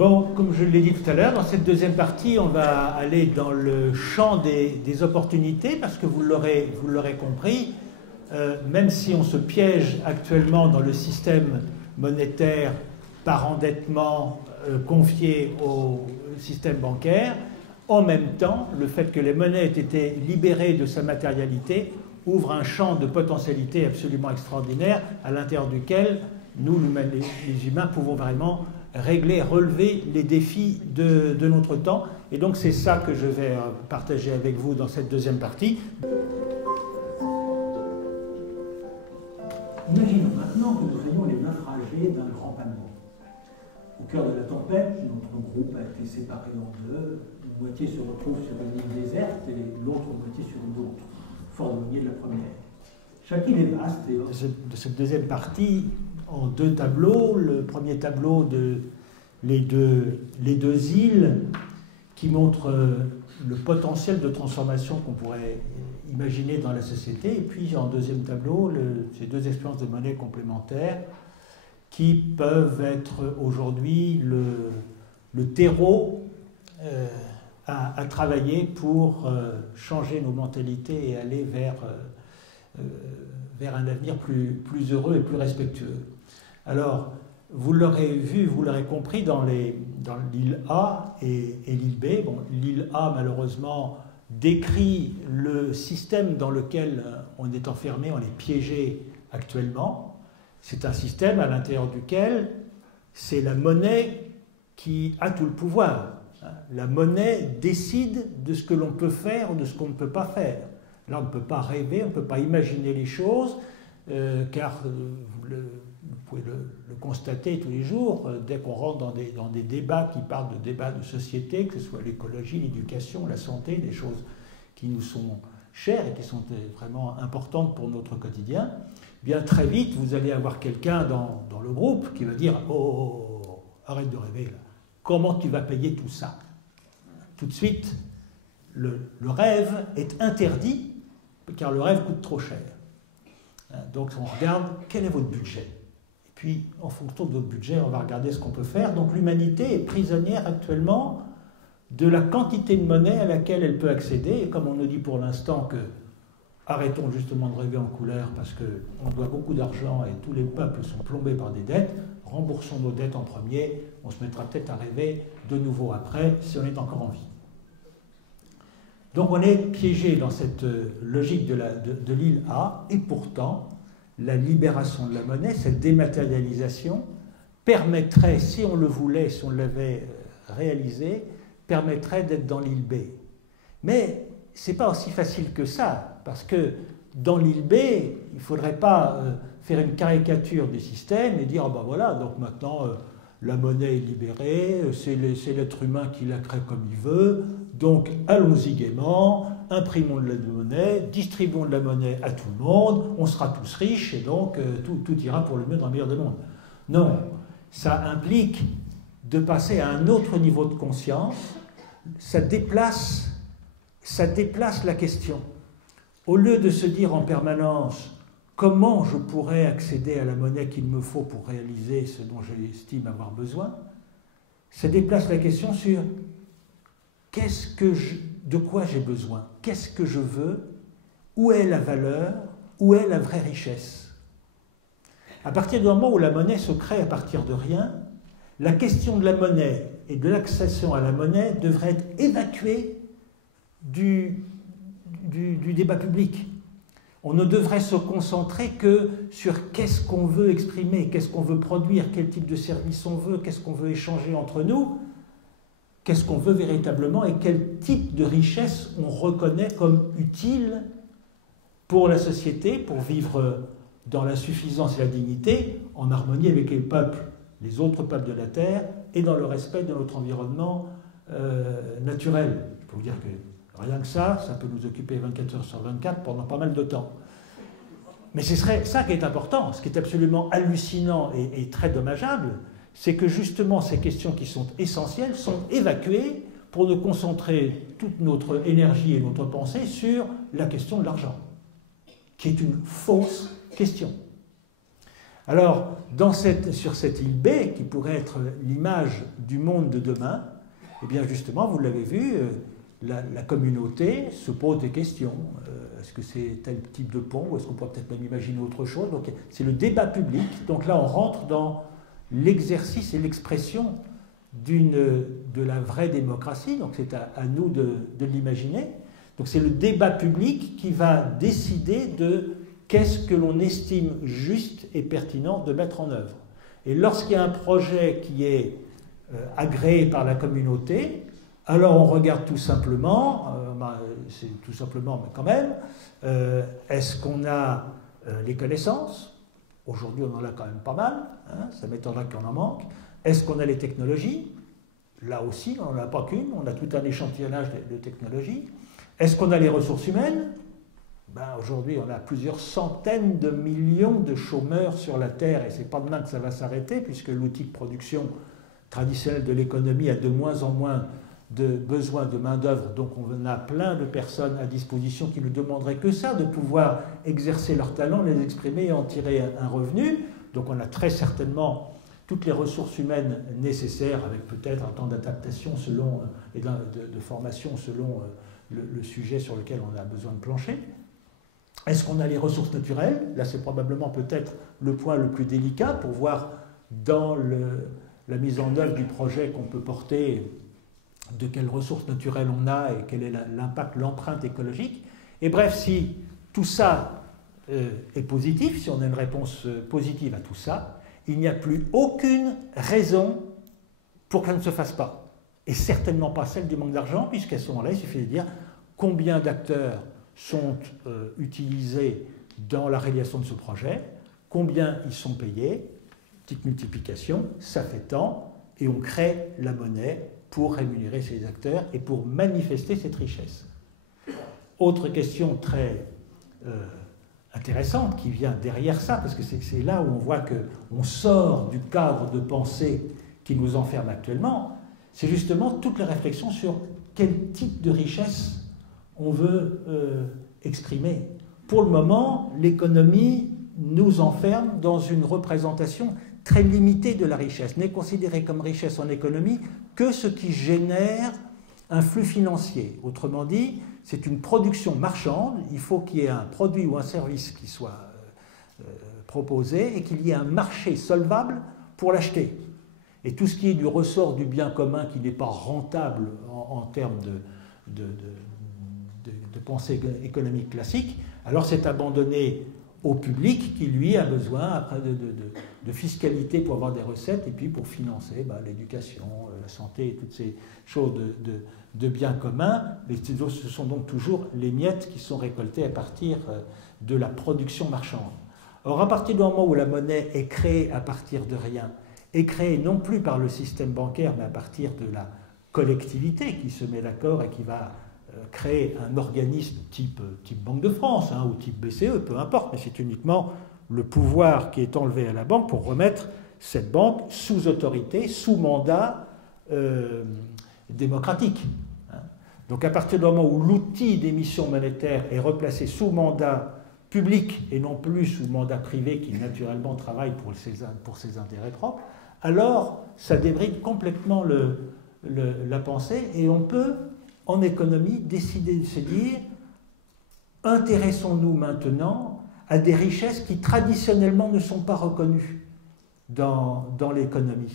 Bon, comme je l'ai dit tout à l'heure, dans cette deuxième partie, on va aller dans le champ des opportunités, parce que vous l'aurez compris, même si on se piège actuellement dans le système monétaire par endettement confié au système bancaire, en même temps, le fait que les monnaies aient été libérées de sa matérialité ouvre un champ de potentialité absolument extraordinaire à l'intérieur duquel nous, les humains, pouvons vraiment régler, relever les défis de notre temps. Et donc c'est ça que je vais partager avec vous dans cette deuxième partie. Imaginons maintenant que nous soyons les naufragés d'un grand paquebot. Au cœur de la tempête, notre groupe a été séparé en deux. Une moitié se retrouve sur une île déserte et l'autre moitié sur une autre, fort éloignée de la première. Chaque île est vaste. Et de cette deuxième partie, en deux tableaux. Le premier tableau de les deux îles qui montrent le potentiel de transformation qu'on pourrait imaginer dans la société. Et puis en deuxième tableau, ces deux expériences de monnaie complémentaires qui peuvent être aujourd'hui le terreau à travailler pour changer nos mentalités et aller vers un avenir plus heureux et plus respectueux. Alors, vous l'aurez vu, vous l'aurez compris dans l'île A et l'île B. Bon, l'île A, malheureusement, décrit le système dans lequel on est enfermé, on est piégé actuellement. C'est un système à l'intérieur duquel c'est la monnaie qui a tout le pouvoir. La monnaie décide de ce que l'on peut faire ou de ce qu'on ne peut pas faire. Là, on ne peut pas rêver, on ne peut pas imaginer les choses, car vous pouvez le constater tous les jours, dès qu'on rentre dans des débats qui parlent de débats de société, que ce soit l'écologie, l'éducation, la santé, des choses qui nous sont chères et qui sont vraiment importantes pour notre quotidien, bien très vite, vous allez avoir quelqu'un dans le groupe qui va dire « Oh, arrête de rêver, là. Comment tu vas payer tout ça ?» Tout de suite, le rêve est interdit, car le rêve coûte trop cher. Donc on regarde quel est votre budget. Et puis, en fonction de votre budget, on va regarder ce qu'on peut faire. Donc l'humanité est prisonnière actuellement de la quantité de monnaie à laquelle elle peut accéder. Et comme on nous dit pour l'instant que arrêtons justement de rêver en couleur parce qu'on doit beaucoup d'argent et tous les peuples sont plombés par des dettes, remboursons nos dettes en premier, on se mettra peut-être à rêver de nouveau après si on est encore en vie. Donc on est piégé dans cette logique de l'île A, et pourtant la libération de la monnaie, cette dématérialisation, permettrait, si on le voulait, si on l'avait réalisé, permettrait d'être dans l'île B. Mais ce n'est pas aussi facile que ça, parce que dans l'île B, il ne faudrait pas faire une caricature du système et dire « ah ben voilà, donc maintenant la monnaie est libérée, c'est l'être humain qui la crée comme il veut, donc allons-y gaiement, imprimons de la monnaie, distribuons de la monnaie à tout le monde, on sera tous riches et donc tout ira pour le mieux dans le meilleur des mondes. » Non, ça implique de passer à un autre niveau de conscience, ça déplace la question. Au lieu de se dire en permanence comment je pourrais accéder à la monnaie qu'il me faut pour réaliser ce dont j'estime avoir besoin, ça déplace la question sur de quoi j'ai besoin, qu'est-ce que je veux, où est la valeur, où est la vraie richesse. À partir du moment où la monnaie se crée à partir de rien, la question de la monnaie et de l'accession à la monnaie devrait être évacuée du débat public. On ne devrait se concentrer que sur qu'est-ce qu'on veut exprimer, qu'est-ce qu'on veut produire, quel type de service on veut, qu'est-ce qu'on veut échanger entre nous, qu'est-ce qu'on veut véritablement et quel type de richesse on reconnaît comme utile pour la société, pour vivre dans la suffisance et la dignité, en harmonie avec les peuples, les autres peuples de la Terre, et dans le respect de notre environnement naturel. Il faut vous dire que rien que ça peut nous occuper 24 heures sur 24 pendant pas mal de temps. Mais ce serait ça qui est important. Ce qui est absolument hallucinant et très dommageable, c'est que justement ces questions qui sont essentielles sont évacuées pour nous concentrer toute notre énergie et notre pensée sur la question de l'argent, qui est une fausse question. Alors, sur cette île B, qui pourrait être l'image du monde de demain, eh bien justement, vous l'avez vu, la communauté se pose des questions. Est-ce que c'est tel type de pont, ou est-ce qu'on pourrait peut-être même imaginer autre chose? Donc c'est le débat public. Donc là, on rentre dans l'exercice et l'expression de la vraie démocratie. Donc c'est à nous de l'imaginer. Donc c'est le débat public qui va décider de qu'est-ce que l'on estime juste et pertinent de mettre en œuvre. Et lorsqu'il y a un projet qui est agréé par la communauté, alors on regarde tout simplement, c'est tout simplement, mais quand même, est-ce qu'on a les connaissances? Aujourd'hui, on en a quand même pas mal, hein, ça m'étonnerait qu'on en manque. Est-ce qu'on a les technologies? Là aussi, on n'en a pas qu'une, on a tout un échantillonnage de technologies. Est-ce qu'on a les ressources humaines? Aujourd'hui, on a plusieurs centaines de millions de chômeurs sur la Terre, et ce n'est pas demain que ça va s'arrêter, puisque l'outil de production traditionnel de l'économie a de moins en moins de besoin de main-d'œuvre, donc on a plein de personnes à disposition qui ne demanderaient que ça, de pouvoir exercer leurs talents, les exprimer et en tirer un revenu. Donc on a très certainement toutes les ressources humaines nécessaires, avec peut-être un temps d'adaptation et de formation selon le sujet sur lequel on a besoin de plancher. Est-ce qu'on a les ressources naturelles? Là, c'est probablement peut-être le point le plus délicat pour voir dans la mise en œuvre du projet qu'on peut porter de quelles ressources naturelles on a et quel est l'impact, l'empreinte écologique. Et bref, si tout ça est positif, si on a une réponse positive à tout ça, il n'y a plus aucune raison pour que ça ne se fasse pas. Et certainement pas celle du manque d'argent, puisqu'à ce moment-là, il suffit de dire combien d'acteurs sont utilisés dans la réalisation de ce projet, combien ils sont payés, petite multiplication, ça fait tant, et on crée la monnaie pour rémunérer ces acteurs et pour manifester cette richesse. Autre question très intéressante qui vient derrière ça, parce que c'est là où on voit qu'on sort du cadre de pensée qui nous enferme actuellement, c'est justement toute la réflexion sur quel type de richesse on veut exprimer. Pour le moment, l'économie nous enferme dans une représentation très limitée de la richesse, n'est considérée comme richesse en économie que ce qui génère un flux financier. Autrement dit, c'est une production marchande, il faut qu'il y ait un produit ou un service qui soit proposé et qu'il y ait un marché solvable pour l'acheter. Et tout ce qui est du ressort du bien commun qui n'est pas rentable en termes de pensée économique classique, alors c'est abandonné au public qui, lui, a besoin après de fiscalité pour avoir des recettes et puis pour financer l'éducation, la santé et toutes ces choses de biens communs. Mais ce sont donc toujours les miettes qui sont récoltées à partir de la production marchande. Or, à partir du moment où la monnaie est créée à partir de rien, est créée non plus par le système bancaire, mais à partir de la collectivité qui se met d'accord et qui va créer un organisme type Banque de France ou type BCE, peu importe, mais c'est uniquement le pouvoir qui est enlevé à la banque pour remettre cette banque sous autorité, sous mandat démocratique. Donc à partir du moment où l'outil d'émission monétaire est replacé sous mandat public et non plus sous mandat privé qui naturellement travaille pour ses intérêts propres, alors ça débride complètement la pensée et on peut en économie décider de se dire intéressons-nous maintenant à des richesses qui traditionnellement ne sont pas reconnues dans l'économie.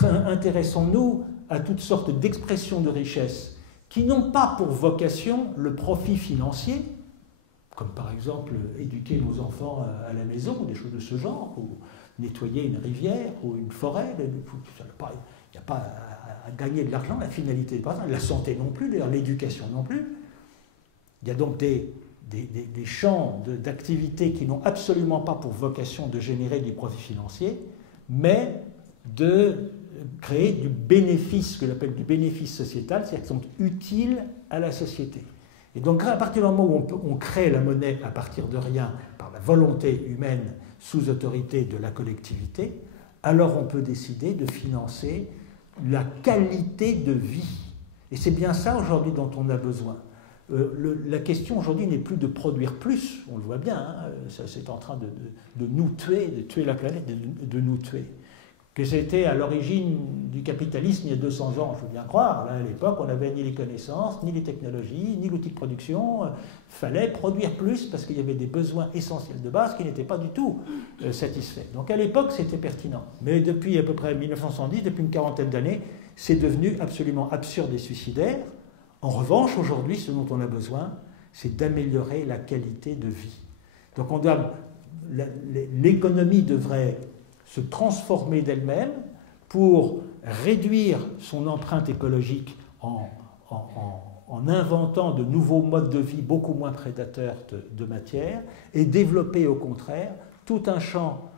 Intéressons-nous à toutes sortes d'expressions de richesses qui n'ont pas pour vocation le profit financier, comme par exemple éduquer nos enfants à la maison, ou des choses de ce genre, ou nettoyer une rivière ou une forêt. Il n'y a pas à gagner de l'argent, la finalité n'est pas ça, la santé non plus, d'ailleurs l'éducation non plus. Il y a donc des champs d'activités qui n'ont absolument pas pour vocation de générer du profit financier, mais de créer du bénéfice, ce que j'appelle du bénéfice sociétal, c'est-à-dire qu'ils sont utiles à la société. Et donc à partir du moment où on crée la monnaie à partir de rien, par la volonté humaine sous autorité de la collectivité, alors on peut décider de financer la qualité de vie. Et c'est bien ça aujourd'hui dont on a besoin. La question aujourd'hui n'est plus de produire plus, on le voit bien, hein, c'est en train de nous tuer, de tuer la planète, de nous tuer. Que c'était à l'origine du capitalisme il y a 200 ans, il faut bien croire. Là, à l'époque, on n'avait ni les connaissances, ni les technologies, ni l'outil de production. Il fallait produire plus parce qu'il y avait des besoins essentiels de base qui n'étaient pas du tout satisfaits. Donc à l'époque, c'était pertinent. Mais depuis à peu près 1970, depuis une quarantaine d'années, c'est devenu absolument absurde et suicidaire. En revanche, aujourd'hui, ce dont on a besoin, c'est d'améliorer la qualité de vie. Donc l'économie devrait se transformer d'elle-même pour réduire son empreinte écologique en inventant de nouveaux modes de vie beaucoup moins prédateurs de matière et développer au contraire tout un champ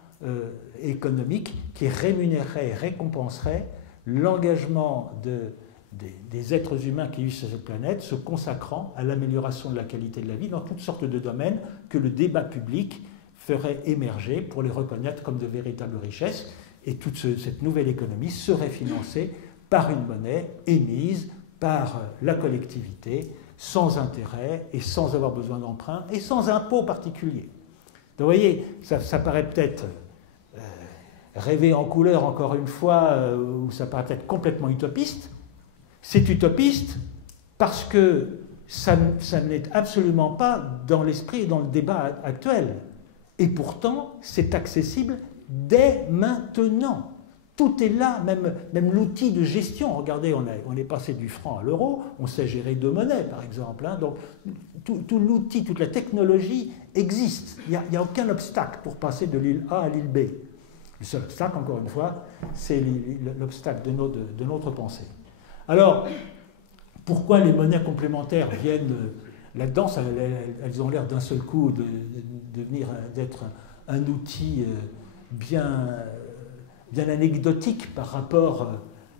économique qui rémunérerait et récompenserait l'engagement des êtres humains qui vivent sur cette planète se consacrant à l'amélioration de la qualité de la vie dans toutes sortes de domaines que le débat public ferait émerger pour les reconnaître comme de véritables richesses. Et toute cette nouvelle économie serait financée par une monnaie émise par la collectivité, sans intérêt et sans avoir besoin d'emprunt et sans impôt particulier. Donc vous voyez, ça paraît peut-être rêver en couleur encore une fois, ou ça paraît peut-être complètement utopiste. C'est utopiste parce que ça n'est absolument pas dans l'esprit et dans le débat actuel. Et pourtant, c'est accessible dès maintenant. Tout est là, même l'outil de gestion. Regardez, on est passé du franc à l'euro, on sait gérer deux monnaies, par exemple. Hein, donc, tout l'outil, toute la technologie existe. Il n'y a aucun obstacle pour passer de l'île A à l'île B. Le seul obstacle, encore une fois, c'est l'obstacle de notre pensée. Alors, pourquoi les monnaies complémentaires viennent là-dedans? Elles ont l'air d'un seul coup d'être un outil bien anecdotique par rapport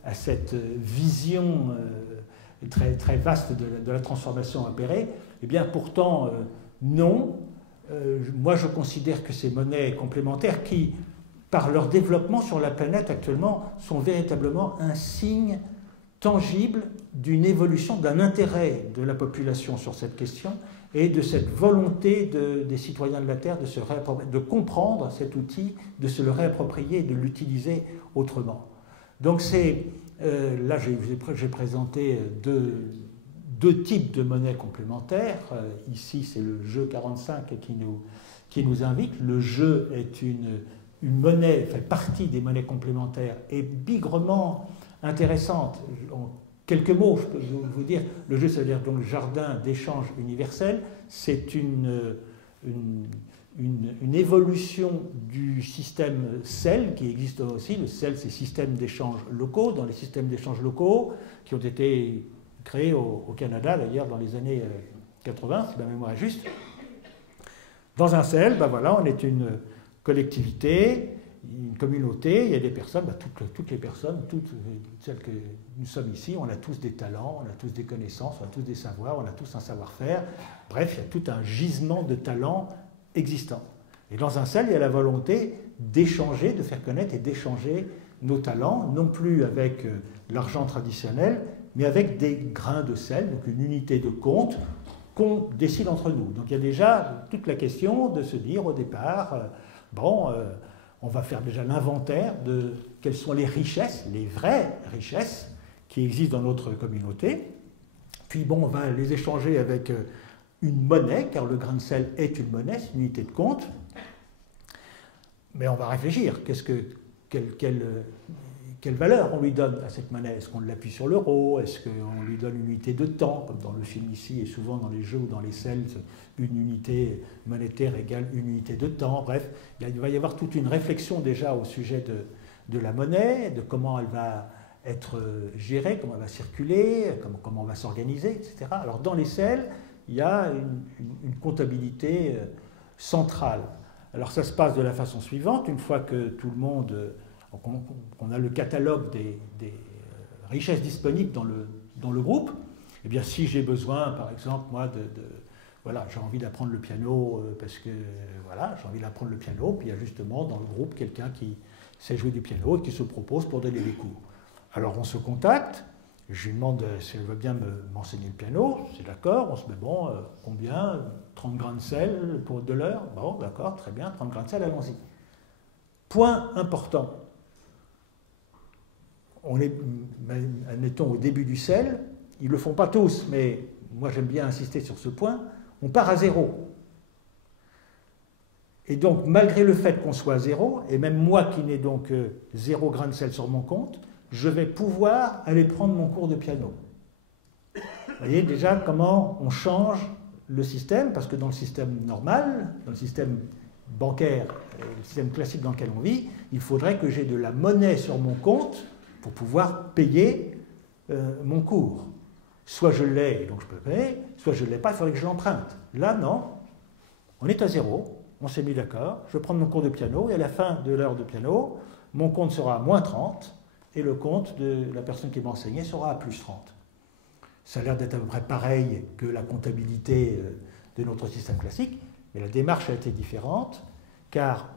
à cette vision très, très vaste de la transformation opérée. Eh bien, pourtant, non. Moi, je considère que ces monnaies complémentaires qui, par leur développement sur la planète actuellement, sont véritablement un signe tangible d'une évolution, d'un intérêt de la population sur cette question et de cette volonté des citoyens de la Terre de comprendre cet outil, de se le réapproprier et de l'utiliser autrement. Donc là j'ai présenté deux types de monnaies complémentaires. Ici c'est le jeu 45 qui nous invite. Le jeu est une monnaie, fait partie des monnaies complémentaires et bigrement intéressante. En quelques mots, je peux vous dire, le jeu, ça veut dire donc jardin d'échange universel. C'est une évolution du système CEL qui existe aussi. Le CEL, c'est système d'échange locaux. Dans les systèmes d'échange locaux qui ont été créés au Canada, d'ailleurs, dans les années 80, si ma mémoire est juste. Dans un CEL, ben voilà, on est une collectivité, une communauté, il y a des personnes, toutes les personnes, toutes celles que nous sommes ici, on a tous des talents, on a tous des connaissances, on a tous des savoirs, on a tous un savoir-faire. Bref, il y a tout un gisement de talents existants. Et dans un CEL, il y a la volonté d'échanger, de faire connaître et d'échanger nos talents, non plus avec l'argent traditionnel, mais avec des grains de sel, donc une unité de compte qu'on décide entre nous. Donc il y a déjà toute la question de se dire au départ, on va faire déjà l'inventaire de quelles sont les richesses, les vraies richesses qui existent dans notre communauté. Puis on va les échanger avec une monnaie, car le grain de sel est une monnaie, c'est une unité de compte. Mais on va réfléchir, quelle valeur on lui donne à cette monnaie? Est-ce qu'on l'appuie sur l'euro? Est-ce qu'on lui donne une unité de temps, comme dans le film ici, et souvent dans les jeux ou dans les sels, une unité monétaire égale une unité de temps? Bref, il va y avoir toute une réflexion déjà au sujet de la monnaie, de comment elle va être gérée, comment elle va circuler, comment on va s'organiser, etc. Alors dans les sels, il y a une comptabilité centrale. Alors ça se passe de la façon suivante, une fois que tout le monde... on a le catalogue des richesses disponibles dans le groupe, eh bien si j'ai besoin, par exemple, moi, voilà, j'ai envie d'apprendre le piano parce que, voilà, j'ai envie d'apprendre le piano, puis il y a justement dans le groupe quelqu'un qui sait jouer du piano et qui se propose pour donner des cours. Alors on se contacte, Je lui demande si elle veut bien m'enseigner le piano. C'est d'accord, on se met bon, combien 30 grains de sel pour 2 l'heure. Bon, d'accord, très bien, 30 grains de sel, allons-y. Point important. On est, admettons, au début du sel. Ils ne le font pas tous, mais moi j'aime bien insister sur ce point. On part à 0. Et donc, malgré le fait qu'on soit à 0, et même moi qui n'ai donc 0 grain de sel sur mon compte, je vais pouvoir aller prendre mon cours de piano. Vous voyez déjà comment on change le système, parce que dans le système normal, dans le système bancaire, le système classique dans lequel on vit, il faudrait que j'ai de la monnaie sur mon compte pour pouvoir payer mon cours. Soit je l'ai, et donc je peux payer, soit je ne l'ai pas, il faudrait que je l'emprunte. Là, non, on est à 0, on s'est mis d'accord, je vais prendre mon cours de piano, et à la fin de l'heure de piano, mon compte sera à moins 30, et le compte de la personne qui m'a enseigné sera à plus 30. Ça a l'air d'être à peu près pareil que la comptabilité de notre système classique, mais la démarche a été différente, car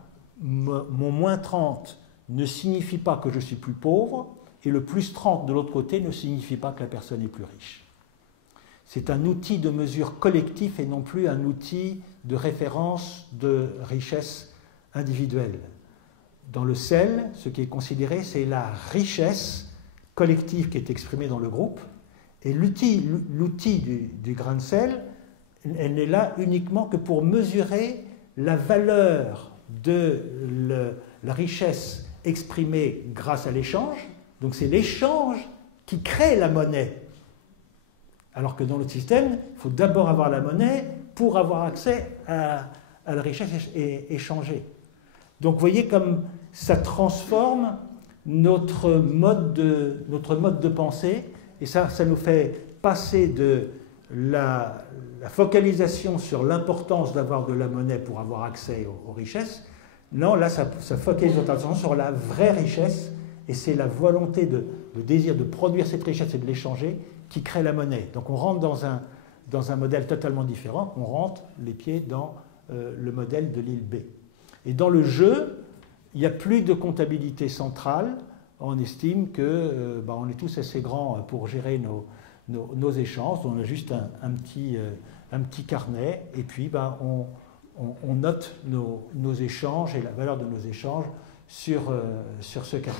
mon moins 30 ne signifie pas que je suis plus pauvre, et le plus 30 de l'autre côté ne signifie pas que la personne est plus riche. C'est un outil de mesure collectif et non plus un outil de référence de richesse individuelle. Dans le sel, ce qui est considéré, c'est la richesse collective qui est exprimée dans le groupe, et l'outil du grain de sel, elle n'est là uniquement que pour mesurer la valeur de la richesse exprimée grâce à l'échange. Donc c'est l'échange qui crée la monnaie. Alors que dans notre système, il faut d'abord avoir la monnaie pour avoir accès à la richesse échangée. Donc vous voyez comme ça transforme notre mode de pensée, et ça nous fait passer de la focalisation sur l'importance d'avoir de la monnaie pour avoir accès aux richesses. Non, là, ça focalise notre attention sur la vraie richesse, et c'est la volonté, le désir de produire cette richesse et de l'échanger qui crée la monnaie. Donc on rentre dans un modèle totalement différent, on rentre les pieds dans le modèle de l'île B. Et dans le jeu, il n'y a plus de comptabilité centrale. On estime que on est tous assez grands pour gérer nos échanges. On a juste un petit carnet, et puis on note nos échanges et la valeur de nos échanges sur ce carnet.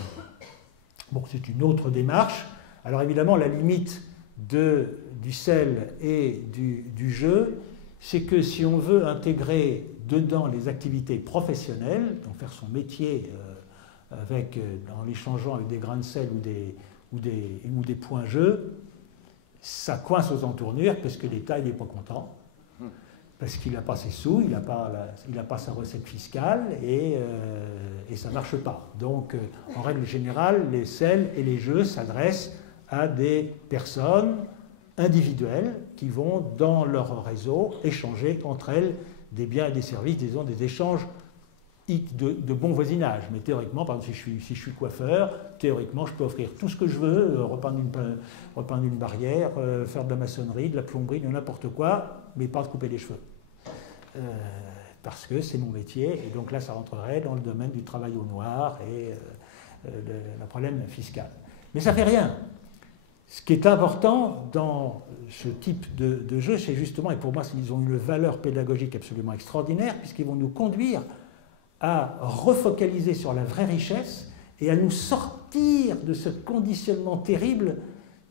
Bon, c'est une autre démarche. Alors évidemment, la limite du sel et du jeu, c'est que si on veut intégrer dedans les activités professionnelles, donc faire son métier en échangeant avec des grains de sel ou des points jeux, ça coince aux entournures parce que l'État n'est pas content, parce qu'il n'a pas ses sous, il n'a pas sa recette fiscale et ça ne marche pas. Donc en règle générale, les sels et les jeux s'adressent à des personnes individuelles qui vont dans leur réseau échanger entre elles des biens et des services, disons des échanges de bon voisinage. Mais théoriquement, par exemple, si je suis coiffeur, théoriquement, je peux offrir tout ce que je veux, repeindre une barrière, faire de la maçonnerie, de la plomberie, de n'importe quoi, mais pas de couper les cheveux. Parce que c'est mon métier, et donc là, ça rentrerait dans le domaine du travail au noir et le problème fiscal. Mais ça ne fait rien. Ce qui est important dans ce type de jeu, c'est justement, et pour moi, ils ont une valeur pédagogique absolument extraordinaire, puisqu'ils vont nous conduire à refocaliser sur la vraie richesse et à nous sortir de ce conditionnement terrible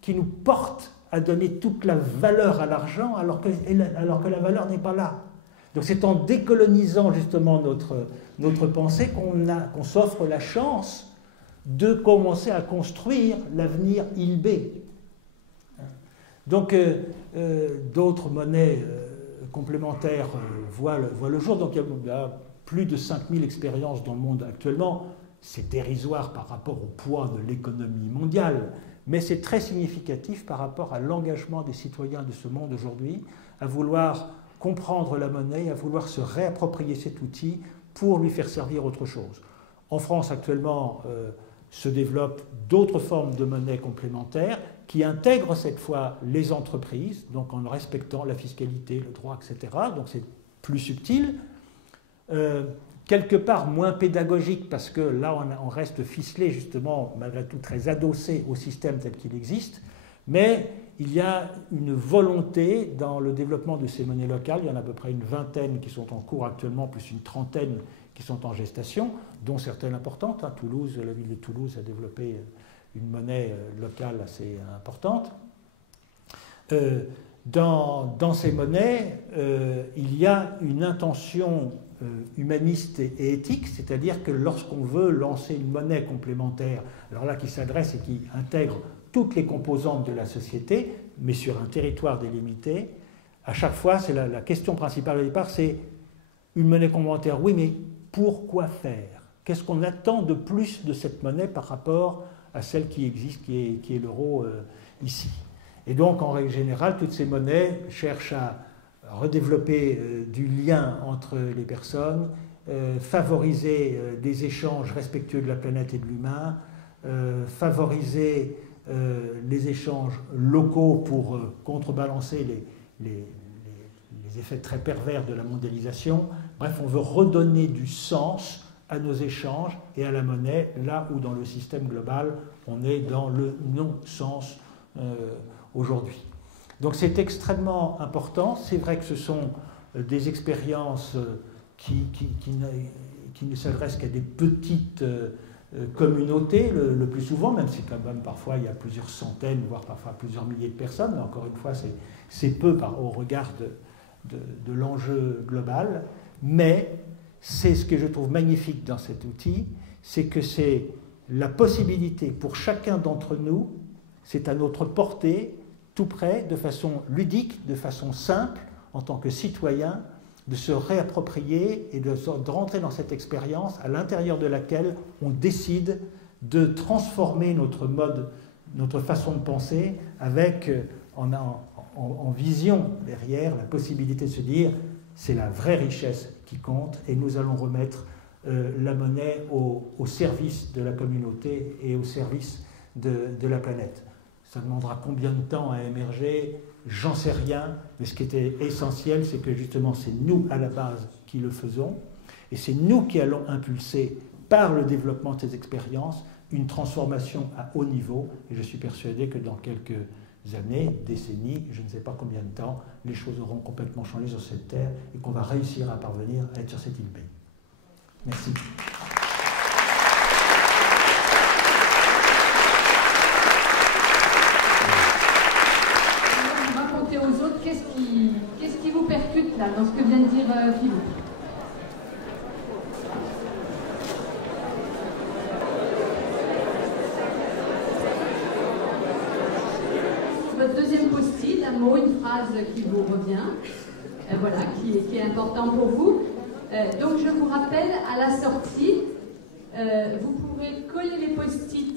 qui nous porte à donner toute la valeur à l'argent alors que la valeur n'est pas là. Donc c'est en décolonisant justement notre pensée qu'on s'offre la chance de commencer à construire l'avenir île B. Donc d'autres monnaies complémentaires voient le jour. Donc il y a plus de 5000 expériences dans le monde actuellement. C'est dérisoire par rapport au poids de l'économie mondiale, mais c'est très significatif par rapport à l'engagement des citoyens de ce monde aujourd'hui à vouloir comprendre la monnaie, à vouloir se réapproprier cet outil pour lui faire servir autre chose. En France actuellement se développent d'autres formes de monnaie complémentaires qui intègrent cette fois les entreprises, donc en respectant la fiscalité, le droit, etc. Donc c'est plus subtil. Quelque part moins pédagogique parce que là on reste ficelé justement malgré tout très adossé au système tel qu'il existe, Mais il y a une volonté dans le développement de ces monnaies locales, il y en a à peu près une vingtaine qui sont en cours actuellement, plus une trentaine qui sont en gestation, dont certaines importantes. Toulouse, la ville de Toulouse a développé une monnaie locale assez importante. Dans ces monnaies, il y a une intention humaniste et éthique, c'est-à-dire que lorsqu'on veut lancer une monnaie complémentaire, alors là qui s'adresse et qui intègre toutes les composantes de la société, mais sur un territoire délimité, à chaque fois, c'est la question principale au départ, c'est une monnaie complémentaire. Oui, mais pourquoi faire? Qu'est-ce qu'on attend de plus de cette monnaie par rapport à celle qui existe, qui est l'euro ici? Et donc, en règle générale, toutes ces monnaies cherchent à redévelopper du lien entre les personnes, favoriser des échanges respectueux de la planète et de l'humain, favoriser les échanges locaux pour contrebalancer les effets très pervers de la mondialisation. Bref, on veut redonner du sens à nos échanges et à la monnaie, là où dans le système global, on est dans le non-sens aujourd'hui. Donc c'est extrêmement important. C'est vrai que ce sont des expériences qui ne s'adressent qu'à des petites communautés le plus souvent, même si quand même parfois il y a plusieurs centaines, voire parfois plusieurs milliers de personnes, mais encore une fois c'est peu au regard de l'enjeu global. Mais c'est ce que je trouve magnifique dans cet outil, c'est que c'est la possibilité pour chacun d'entre nous, c'est à notre portée, tout près, de façon ludique, de façon simple, en tant que citoyen, de se réapproprier et de rentrer dans cette expérience à l'intérieur de laquelle on décide de transformer notre mode, notre façon de penser, avec en vision derrière la possibilité de se dire c'est la vraie richesse qui compte et nous allons remettre la monnaie au service de la communauté et au service de la planète. Ça demandera combien de temps à émerger? J'en sais rien, mais ce qui était essentiel, c'est que justement c'est nous à la base qui le faisons, et c'est nous qui allons impulser par le développement de ces expériences une transformation à haut niveau, et je suis persuadé que dans quelques années, décennies, je ne sais pas combien de temps, les choses auront complètement changé sur cette terre et qu'on va réussir à parvenir à être sur cette île B. Merci. Aux autres, qu'est-ce qui vous percute là dans ce que vient de dire Philippe? Votre deuxième post-it, un mot, une phrase qui vous revient, voilà, qui est important pour vous. Donc je vous rappelle, à la sortie, vous pourrez coller les post-it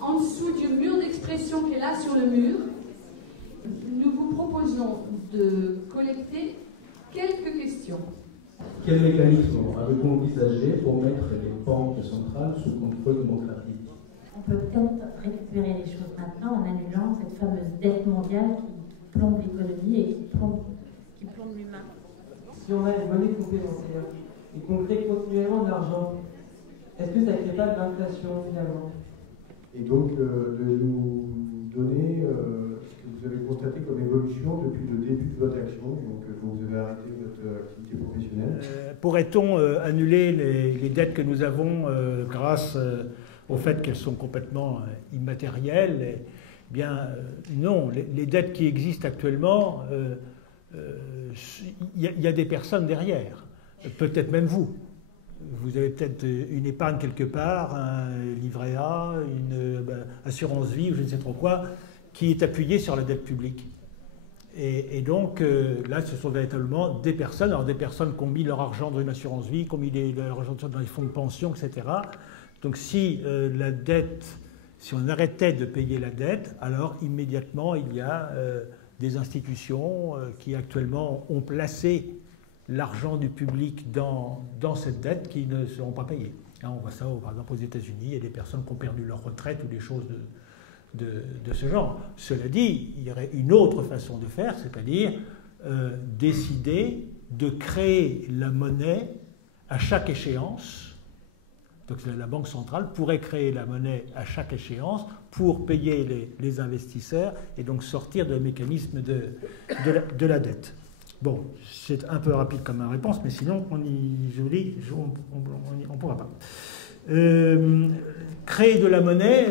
en dessous du mur d'expression qui est là sur le mur. Nous vous proposons de collecter quelques questions. Quel mécanisme avez-vous envisagé pour mettre les banques centrales sous contrôle démocratique? On peut peut-être récupérer les choses maintenant en annulant cette fameuse dette mondiale qui plombe l'économie et qui plombe l'humain. Si on a une monnaie complémentaire et qu'on crée continuellement de l'argent, est-ce que ça ne crée pas de l'inflation finalement? Et donc de nous donner ce que vous avez constaté comme évolution depuis le début de votre action, donc quand vous avez arrêté votre activité professionnelle. Pourrait-on annuler les dettes que nous avons grâce au fait qu'elles sont complètement immatérielles? Eh bien, non. Les dettes qui existent actuellement, il y a des personnes derrière, peut-être même vous. Vous avez peut-être une épargne quelque part, un livret A, une assurance vie ou je ne sais trop quoi, qui est appuyée sur la dette publique. Et donc là, ce sont véritablement des personnes, alors des personnes qui ont mis leur argent dans une assurance vie, qui ont mis leur argent dans les fonds de pension, etc. Donc si la dette, si on arrêtait de payer la dette, alors immédiatement il y a des institutions qui actuellement ont placé l'argent du public dans cette dette qui ne seront pas payées. Là, on voit ça par exemple aux États-Unis, il y a des personnes qui ont perdu leur retraite ou des choses de ce genre. Cela dit, il y aurait une autre façon de faire, c'est-à-dire décider de créer la monnaie à chaque échéance Donc la Banque centrale pourrait créer la monnaie à chaque échéance pour payer les investisseurs et donc sortir de mécanisme de la dette. Bon, c'est un peu rapide comme réponse, mais sinon on ne pourra pas. Créer de la monnaie,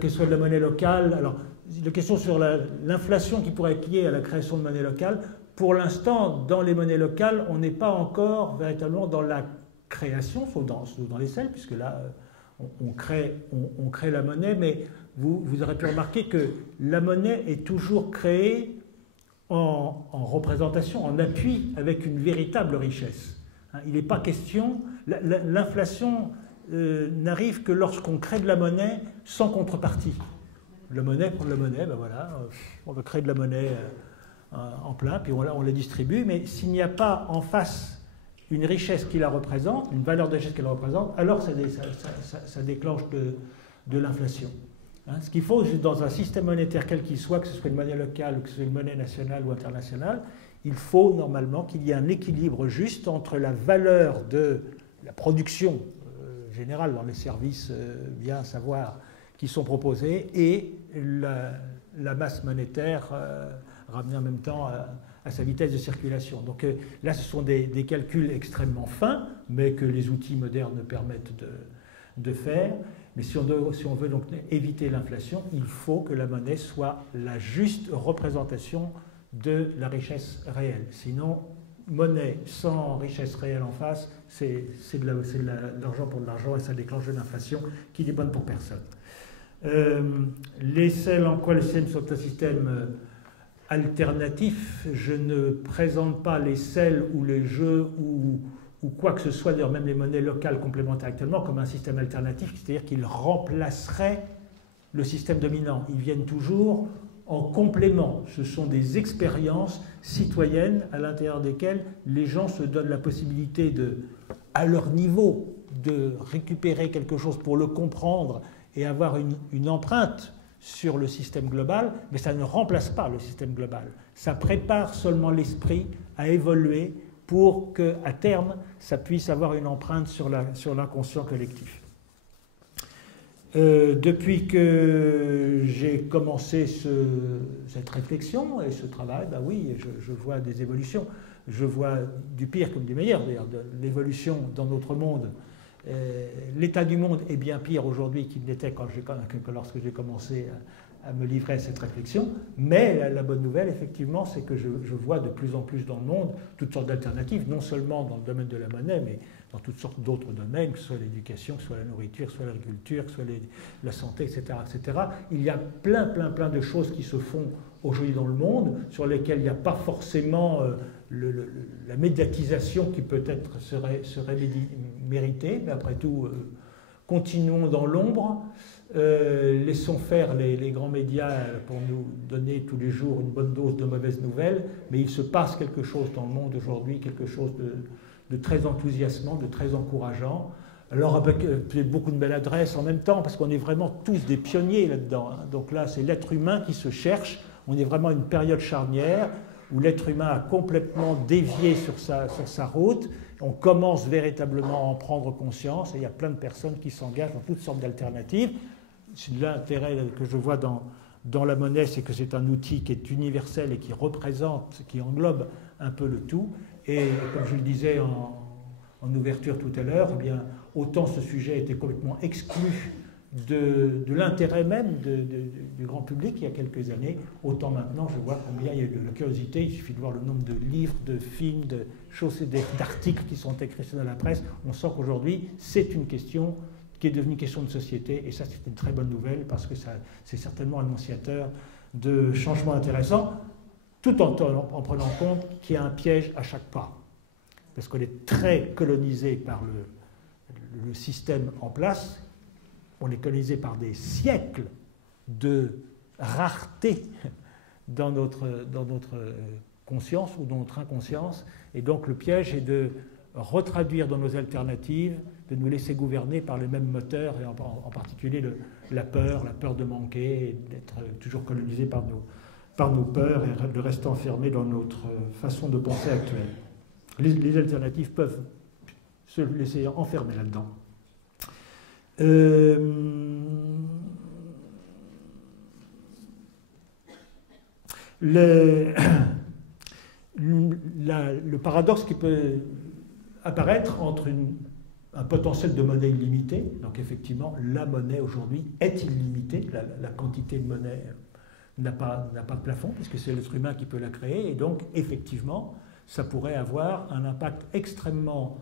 que ce soit de la monnaie locale. Alors, la question sur l'inflation qui pourrait être liée à la création de monnaie locale, pour l'instant, dans les monnaies locales, on n'est pas encore véritablement dans la création, sauf dans les selles, puisque là, on crée la monnaie, mais vous aurez pu remarquer que la monnaie est toujours créée en représentation, en appui, avec une véritable richesse. Il n'est pas question... L'inflation n'arrive que lorsqu'on crée de la monnaie sans contrepartie. La monnaie pour la monnaie, ben voilà, on va créer de la monnaie en plein, puis on la distribue, mais s'il n'y a pas en face une richesse qui la représente, une valeur de richesse qui la représente, alors ça déclenche de l'inflation. Ce qu'il faut, dans un système monétaire quel qu'il soit, que ce soit une monnaie locale, ou que ce soit une monnaie nationale ou internationale, il faut normalement qu'il y ait un équilibre juste entre la valeur de la production générale dans les services, biens, savoirs qui sont proposés, et la masse monétaire ramenée en même temps à sa vitesse de circulation. Donc là, ce sont des calculs extrêmement fins, mais que les outils modernes permettent de faire. Mais si on veut donc éviter l'inflation, il faut que la monnaie soit la juste représentation de la richesse réelle. Sinon, monnaie sans richesse réelle en face, c'est de l'argent pour de l'argent et ça déclenche de l'inflation qui n'est bonne pour personne. Les selles, en quoi les selles sont un système alternatif, je ne présente pas les selles ou les jeux ou quoi que ce soit, d'ailleurs même les monnaies locales complémentaires actuellement, comme un système alternatif, c'est-à-dire qu'ils remplaceraient le système dominant. Ils viennent toujours en complément. Ce sont des expériences citoyennes à l'intérieur desquelles les gens se donnent la possibilité à leur niveau, de récupérer quelque chose pour le comprendre et avoir une empreinte sur le système global, mais ça ne remplace pas le système global. Ça prépare seulement l'esprit à évoluer pour qu'à terme, ça puisse avoir une empreinte sur l'inconscient collectif. Depuis que j'ai commencé cette réflexion et ce travail, ben oui, je vois des évolutions. Je vois du pire comme du meilleur, d'ailleurs, de l'évolution dans notre monde. L'état du monde est bien pire aujourd'hui qu'il n'était que lorsque j'ai commencé à me livrer à cette réflexion, mais la bonne nouvelle, effectivement, c'est que je vois de plus en plus dans le monde toutes sortes d'alternatives, non seulement dans le domaine de la monnaie, mais dans toutes sortes d'autres domaines, que ce soit l'éducation, que ce soit la nourriture, que ce soit l'agriculture, que ce soit la santé, etc., etc. Il y a plein de choses qui se font aujourd'hui dans le monde, sur lesquelles il n'y a pas forcément la médiatisation qui peut-être serait méritée, mais après tout, continuons dans l'ombre. Laissons faire les grands médias pour nous donner tous les jours une bonne dose de mauvaises nouvelles, mais il se passe quelque chose dans le monde aujourd'hui, quelque chose de très enthousiasmant, de très encourageant. Alors avec beaucoup de maladresse en même temps, parce qu'on est vraiment tous des pionniers là-dedans. Donc là, c'est l'être humain qui se cherche. On est vraiment à une période charnière où l'être humain a complètement dévié sur sa route. On commence véritablement à en prendre conscience et il y a plein de personnes qui s'engagent dans toutes sortes d'alternatives. L'intérêt que je vois dans la monnaie, c'est que c'est un outil qui est universel et qui représente, qui englobe un peu le tout. Et comme je le disais en ouverture tout à l'heure, eh bien, autant ce sujet était complètement exclu de l'intérêt même du grand public il y a quelques années, autant maintenant je vois combien il y a de la curiosité. Il suffit de voir le nombre de livres, de films, de choses, d'articles qui sont écrits dans la presse. On sent qu'aujourd'hui c'est une question qui est devenue une question de société, et ça c'est une très bonne nouvelle parce que c'est certainement annonciateur de changements intéressants, tout en prenant compte qu'il y a un piège à chaque pas, parce qu'on est très colonisé par le système en place. On est colonisé par des siècles de rareté dans notre conscience ou dans notre inconscience. Et donc le piège est de retraduire dans nos alternatives, de nous laisser gouverner par les mêmes moteurs, et en particulier la peur de manquer, d'être toujours colonisé par nos peurs et de rester enfermé dans notre façon de penser actuelle. Les alternatives peuvent se laisser enfermer là-dedans. Le paradoxe qui peut apparaître entre un potentiel de monnaie illimité, donc effectivement la monnaie aujourd'hui est illimitée, la quantité de monnaie n'a pas de plafond puisque c'est l'être humain qui peut la créer, et donc effectivement ça pourrait avoir un impact extrêmement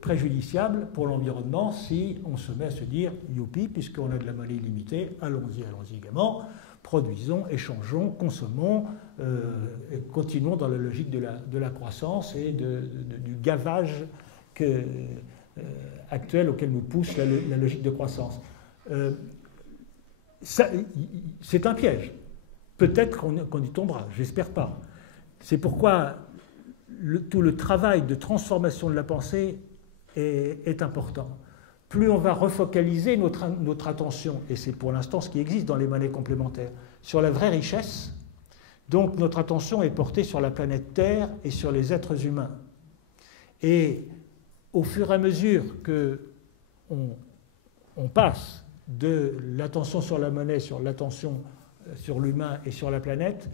préjudiciable pour l'environnement si on se met à se dire youpi, puisqu'on a de la monnaie illimitée, allons-y gaiement, produisons, échangeons, consommons, et continuons dans la logique de la croissance et du gavage actuel auquel nous pousse la logique de croissance. C'est un piège. Peut-être qu'on y tombera, j'espère pas. C'est pourquoi tout le travail de transformation de la pensée est important. Plus on va refocaliser notre attention, et c'est pour l'instant ce qui existe dans les monnaies complémentaires, sur la vraie richesse, donc notre attention est portée sur la planète Terre et sur les êtres humains. Et au fur et à mesure qu'on passe de l'attention sur la monnaie, sur l'attention sur l'humain et sur la planète,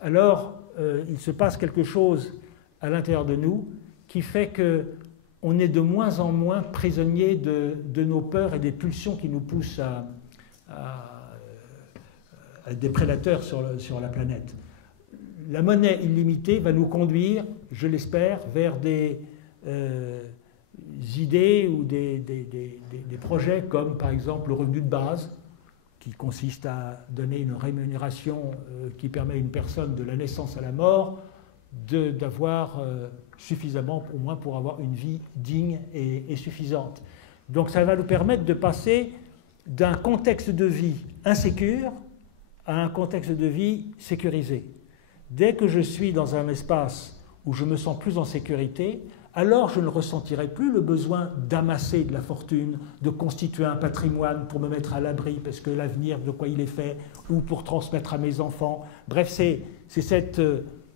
alors il se passe quelque chose à l'intérieur de nous qui fait qu'on est de moins en moins prisonnier de nos peurs et des pulsions qui nous poussent à être des prédateurs sur la planète. La monnaie illimitée va nous conduire, je l'espère, vers des idées ou des projets comme par exemple le revenu de base, qui consiste à donner une rémunération qui permet à une personne de la naissance à la mort d'avoir suffisamment au moins pour avoir une vie digne et suffisante. Donc ça va nous permettre de passer d'un contexte de vie insécure à un contexte de vie sécurisé. Dès que je suis dans un espace où je me sens plus en sécurité, alors je ne ressentirai plus le besoin d'amasser de la fortune, de constituer un patrimoine pour me mettre à l'abri, parce que l'avenir, de quoi il est fait, ou pour transmettre à mes enfants. Bref, c'est cette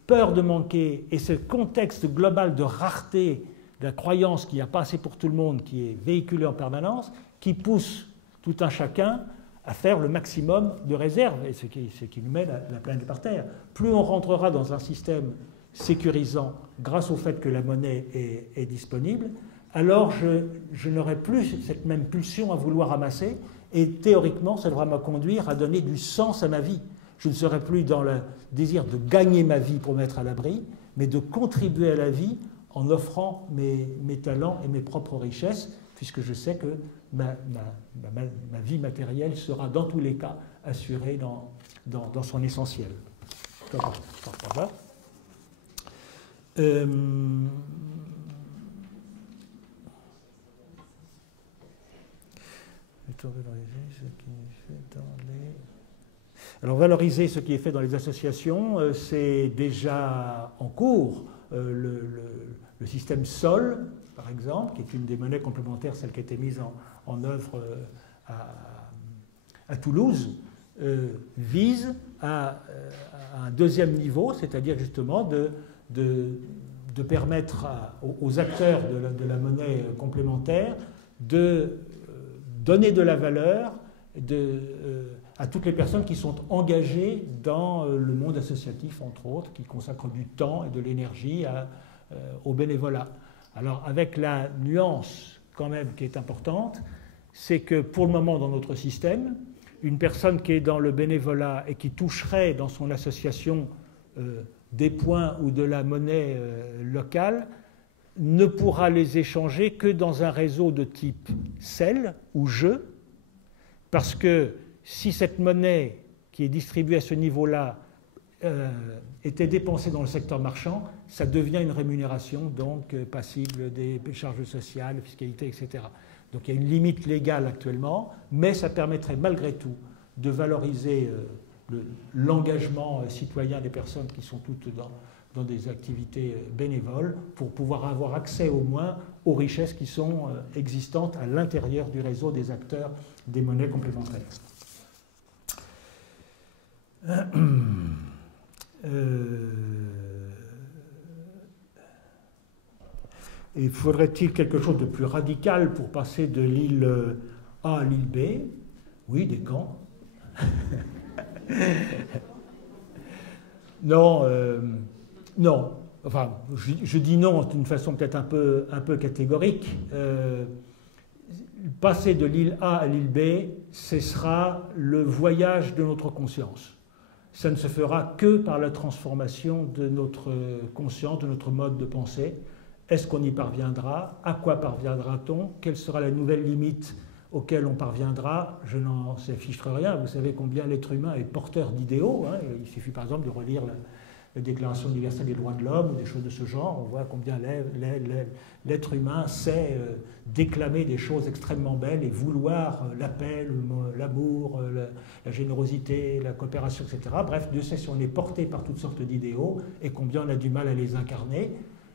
peur de manquer et ce contexte global de rareté, de la croyance qu'il n'y a pas assez pour tout le monde, qui est véhiculé en permanence, qui pousse tout un chacun à faire le maximum de réserves, et ce qui nous met la planète par terre. Plus on rentrera dans un système sécurisant grâce au fait que la monnaie est disponible, alors je n'aurai plus cette même pulsion à vouloir amasser, et théoriquement, ça devra me conduire à donner du sens à ma vie. Je ne serai plus dans le désir de gagner ma vie pour mettre à l'abri, mais de contribuer à la vie en offrant mes talents et mes propres richesses, puisque je sais que ma vie matérielle sera dans tous les cas assurée dans son essentiel. Voilà. Alors, valoriser ce qui est fait dans les associations, c'est déjà en cours. Le système SOL, par exemple, qui est une des monnaies complémentaires, celle qui a été mise en œuvre à Toulouse, vise à un deuxième niveau, c'est-à-dire justement de permettre aux acteurs de la monnaie complémentaire de donner de la valeur à toutes les personnes qui sont engagées dans le monde associatif, entre autres, qui consacrent du temps et de l'énergie au bénévolat. Alors, avec la nuance quand même qui est importante, c'est que pour le moment dans notre système, une personne qui est dans le bénévolat et qui toucherait dans son association des points ou de la monnaie locale ne pourra les échanger que dans un réseau de type CEL ou jeu, parce que si cette monnaie qui est distribuée à ce niveau-là était dépensée dans le secteur marchand, ça devient une rémunération donc passible des charges sociales, fiscalité, etc. Donc il y a une limite légale actuellement, mais ça permettrait malgré tout de valoriser l'engagement citoyen des personnes qui sont toutes dans des activités bénévoles pour pouvoir avoir accès au moins aux richesses qui sont existantes à l'intérieur du réseau des acteurs des monnaies complémentaires. Et faudrait-il quelque chose de plus radical pour passer de l'île A à l'île B? Oui, des camps. Non, non. Enfin, je dis non d'une façon peut-être un peu catégorique. Passer de l'île A à l'île B, ce sera le voyage de notre conscience. Ça ne se fera que par la transformation de notre conscience, de notre mode de pensée. Est-ce qu'on y parviendra? À quoi parviendra-t-on? Quelle sera la nouvelle limite auquel on parviendra? Je n'en ficherai rien. Vous savez combien l'être humain est porteur d'idéaux. Hein. Il suffit par exemple de relire la Déclaration universelle des droits de l'homme ou des choses de ce genre. On voit combien l'être humain sait déclamer des choses extrêmement belles et vouloir la paix, l'amour, la générosité, la coopération, etc. Bref, Dieu sait si on est porté par toutes sortes d'idéaux et combien on a du mal à les incarner.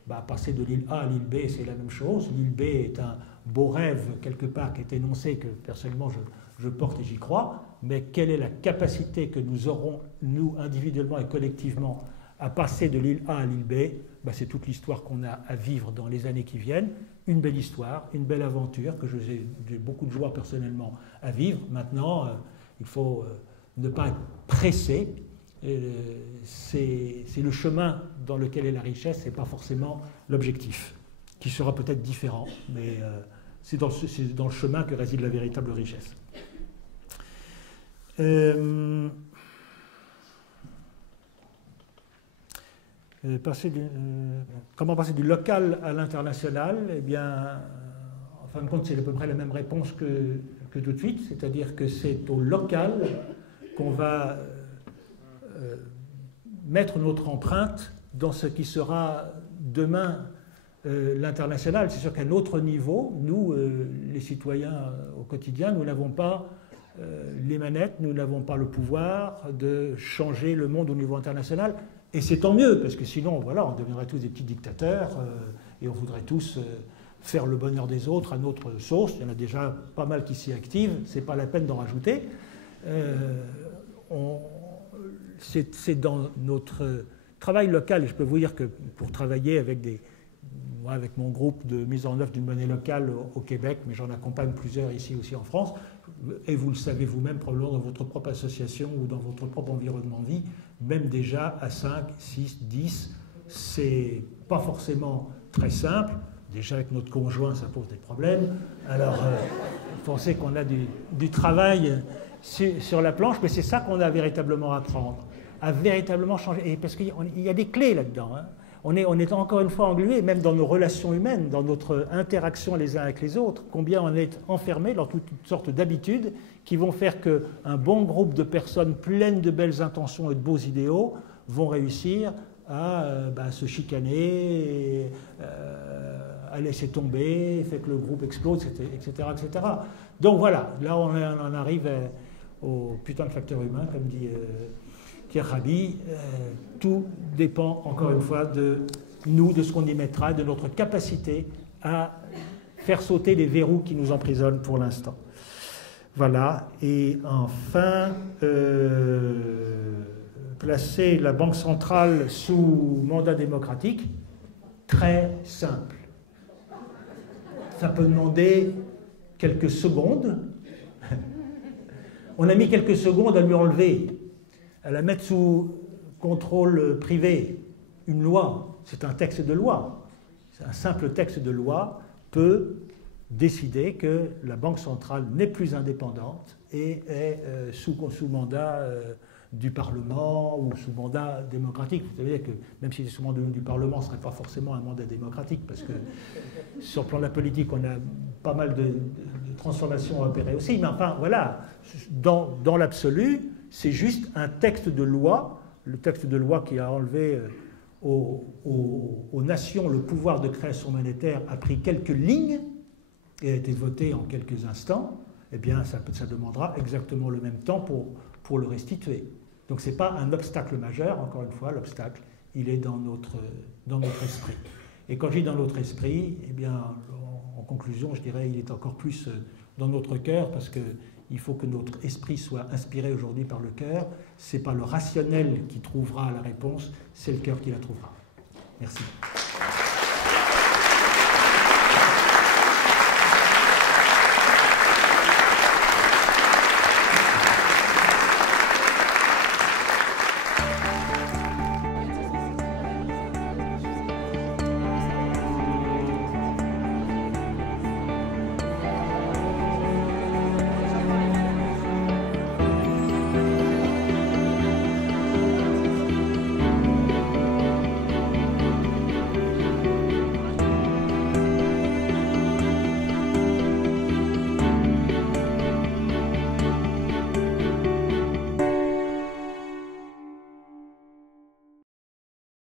Bah, passer de l'île A à l'île B, c'est la même chose. L'île B est un beau rêve, quelque part, qui est énoncé, que personnellement je porte et j'y crois. Mais quelle est la capacité que nous aurons, nous, individuellement et collectivement, à passer de l'île A à l'île B? Bah, c'est toute l'histoire qu'on a à vivre dans les années qui viennent. Une belle histoire, une belle aventure, que j'ai beaucoup de joie personnellement à vivre. Maintenant, il faut ne pas être pressé. C'est le chemin dans lequel est la richesse, ce n'est pas forcément l'objectif, qui sera peut-être différent, mais c'est dans le chemin que réside la véritable richesse. Comment passer du local à l'international? Eh bien, en fin de compte, c'est à peu près la même réponse que tout de suite, c'est-à-dire que c'est au local qu'on va mettre notre empreinte dans ce qui sera demain l'international. C'est sûr qu'à notre niveau, nous, les citoyens au quotidien, nous n'avons pas les manettes, nous n'avons pas le pouvoir de changer le monde au niveau international. Et c'est tant mieux, parce que sinon, voilà, on deviendrait tous des petits dictateurs et on voudrait tous faire le bonheur des autres à notre sauce. Il y en a déjà pas mal qui s'y activent, c'est pas la peine d'en rajouter. C'est dans notre travail local, et je peux vous dire que pour travailler avec moi, avec mon groupe de mise en œuvre d'une monnaie locale au Québec, mais j'en accompagne plusieurs ici aussi en France, et vous le savez vous-même probablement dans votre propre association ou dans votre propre environnement de vie, même déjà à 5, 6, 10, c'est pas forcément très simple. Déjà avec notre conjoint, ça pose des problèmes. Alors, pensez qu'on a du travail sur la planche, mais c'est ça qu'on a véritablement à apprendre, à véritablement changer. Et parce qu'il y a des clés là-dedans. Hein. On est encore une fois englué, même dans nos relations humaines, dans notre interaction les uns avec les autres, combien on est enfermé dans toutes sortes d'habitudes qui vont faire qu'un bon groupe de personnes pleines de belles intentions et de beaux idéaux vont réussir à se chicaner, à laisser tomber, fait que le groupe explose, etc., etc. Donc voilà, là on en arrive au putain de facteur humain, comme dit Pierre Rabhi. Tout dépend, encore une fois, de nous, de ce qu'on y mettra, de notre capacité à faire sauter les verrous qui nous emprisonnent pour l'instant. Voilà, et enfin, placer la Banque centrale sous mandat démocratique, très simple. Ça peut demander quelques secondes. On a mis quelques secondes à lui enlever, à la mettre sous contrôle privé. Une loi, c'est un texte de loi. Un simple texte de loi peut décider que la Banque centrale n'est plus indépendante et est sous mandat du Parlement ou sous mandat démocratique. Vous savez que même si c'est sous mandat du Parlement, ce ne serait pas forcément un mandat démocratique, parce que sur le plan de la politique, on a pas mal de transformations à opérer aussi. Mais enfin, voilà, dans l'absolu, c'est juste un texte de loi, le texte de loi qui a enlevé aux nations le pouvoir de création monétaire a pris quelques lignes et a été voté en quelques instants. Eh bien, ça demandera exactement le même temps pour le restituer. Donc ce n'est pas un obstacle majeur, encore une fois, l'obstacle, il est dans notre esprit. Et quand je dis dans notre esprit, eh bien, en conclusion, je dirais il est encore plus dans notre cœur, parce qu'il faut que notre esprit soit inspiré aujourd'hui par le cœur. Ce n'est pas le rationnel qui trouvera la réponse, c'est le cœur qui la trouvera. Merci.